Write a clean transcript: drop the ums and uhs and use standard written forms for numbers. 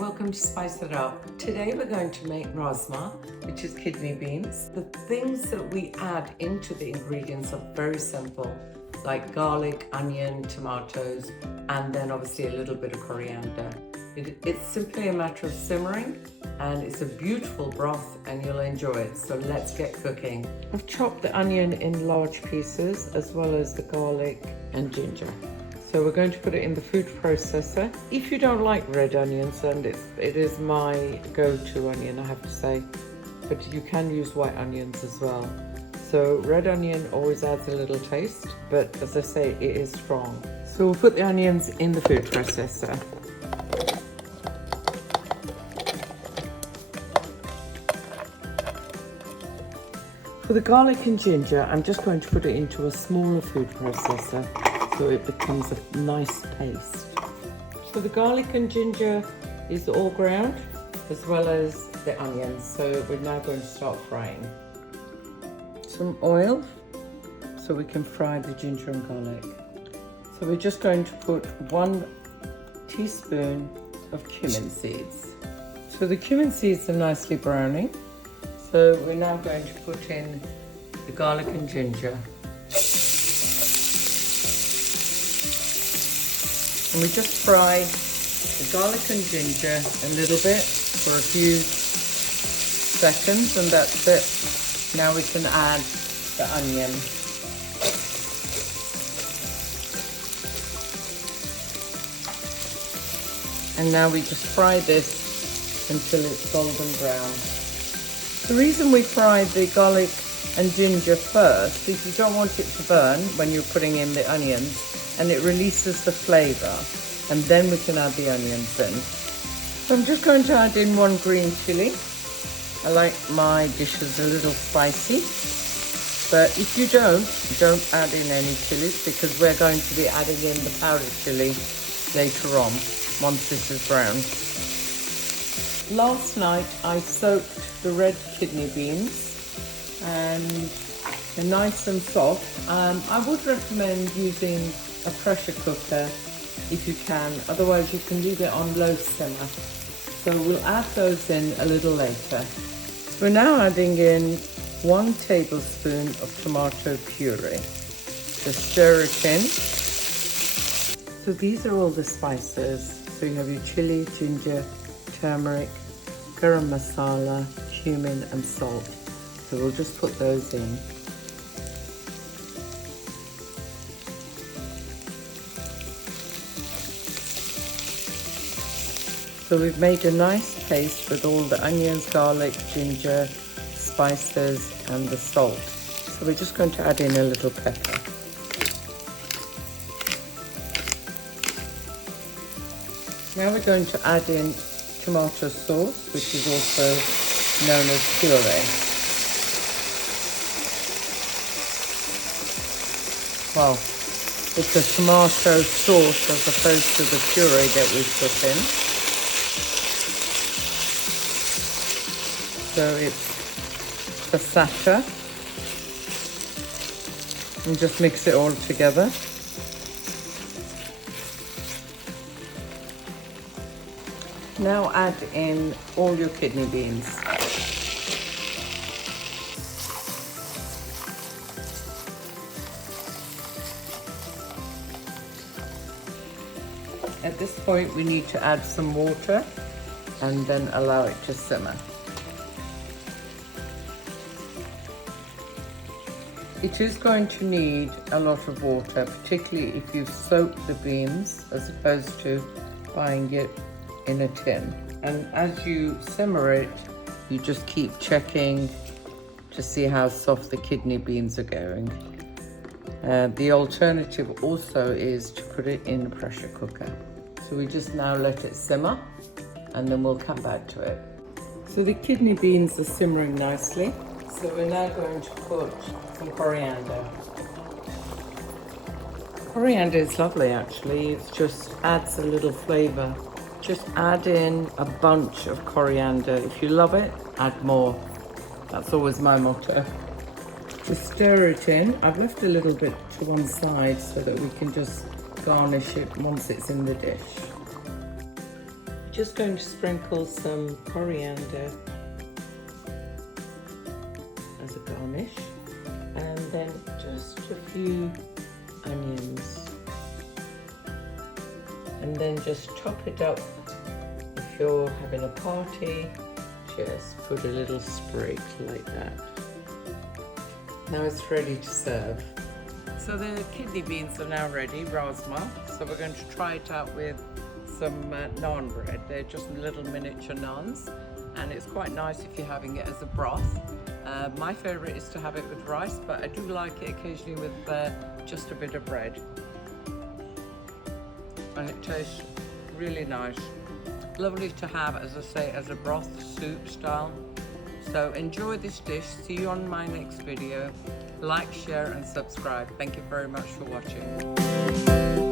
welcome to Spice It Up. Today we're going to make Rajma, which is kidney beans. The things that we add into the ingredients are very simple, like garlic, onion, tomatoes, and then obviously a little bit of coriander. It's simply a matter of simmering, and it's a beautiful broth and you'll enjoy it. So let's get cooking. I've chopped the onion in large pieces as well as the garlic and ginger. So we're going to put it in the food processor. If you don't like red onions, and it is my go-to onion, I have to say, but you can use white onions as well. So red onion always adds a little taste, but as I say, it is strong. So we'll put the onions in the food processor. For the garlic and ginger, I'm just going to put it into a smaller food processor so it becomes a nice paste. So the garlic and ginger is all ground as well as the onions. So we're now going to start frying. Some oil so we can fry the ginger and garlic. So we're just going to put 1 teaspoon of cumin seeds. So the cumin seeds are nicely browning. So we're now going to put in the garlic and ginger. And we just fry the garlic and ginger a little bit for a few seconds, and that's it. Now we can add the onion. And now we just fry this until it's golden brown. The reason we fry the garlic and ginger first is you don't want it to burn when you're putting in the onions, and it releases the flavour, and then we can add the onions in. So I'm just going to add in 1 green chilli. I like my dishes a little spicy, but if you don't add in any chilies, because we're going to be adding in the powdered chilli later on once this is brown. Last night I soaked the red kidney beans and they're nice and soft. I would recommend using a pressure cooker if you can, otherwise you can leave it on low simmer. So we'll add those in a little later. We're now adding in 1 tablespoon of tomato puree. Just stir it in. So these are all the spices. So you have your chili, ginger, turmeric, garam masala, cumin and salt. So we'll just put those in. So we've made a nice paste with all the onions, garlic, ginger, spices and the salt. So we're just going to add in a little pepper. Now we're going to add in tomato sauce, which is also known as puree. Well, it's a tomato sauce as opposed to the puree that we've put in. So it's passata, and just mix it all together. Now add in all your kidney beans. At this point we need to add some water and then allow it to simmer. It is going to need a lot of water, particularly if you've soaked the beans as opposed to buying it in a tin. And as you simmer it, you just keep checking to see how soft the kidney beans are going. The alternative also is to put it in a pressure cooker. So we just now let it simmer and then we'll come back to it. So the kidney beans are simmering nicely. So we're now going to put some coriander. Coriander is lovely actually, it just adds a little flavour. Just add in a bunch of coriander. If you love it, add more. That's always my motto. Just stir it in. I've left a little bit to one side so that we can just garnish it once it's in the dish. Just going to sprinkle some coriander as a garnish, and then just a few onions, and then just top it up. If you're having a party, just put a little sprig like that. Now it's ready to serve. So the kidney beans are now ready, Rajma. So we're going to try it out with some naan bread. They're just little miniature naans, and it's quite nice if you're having it as a broth. My favourite is to have it with rice, but I do like it occasionally with just a bit of bread. And it tastes really nice. Lovely to have, as I say, as a broth, soup style. So enjoy this dish. See you on my next video. Like, share and subscribe. Thank you very much for watching.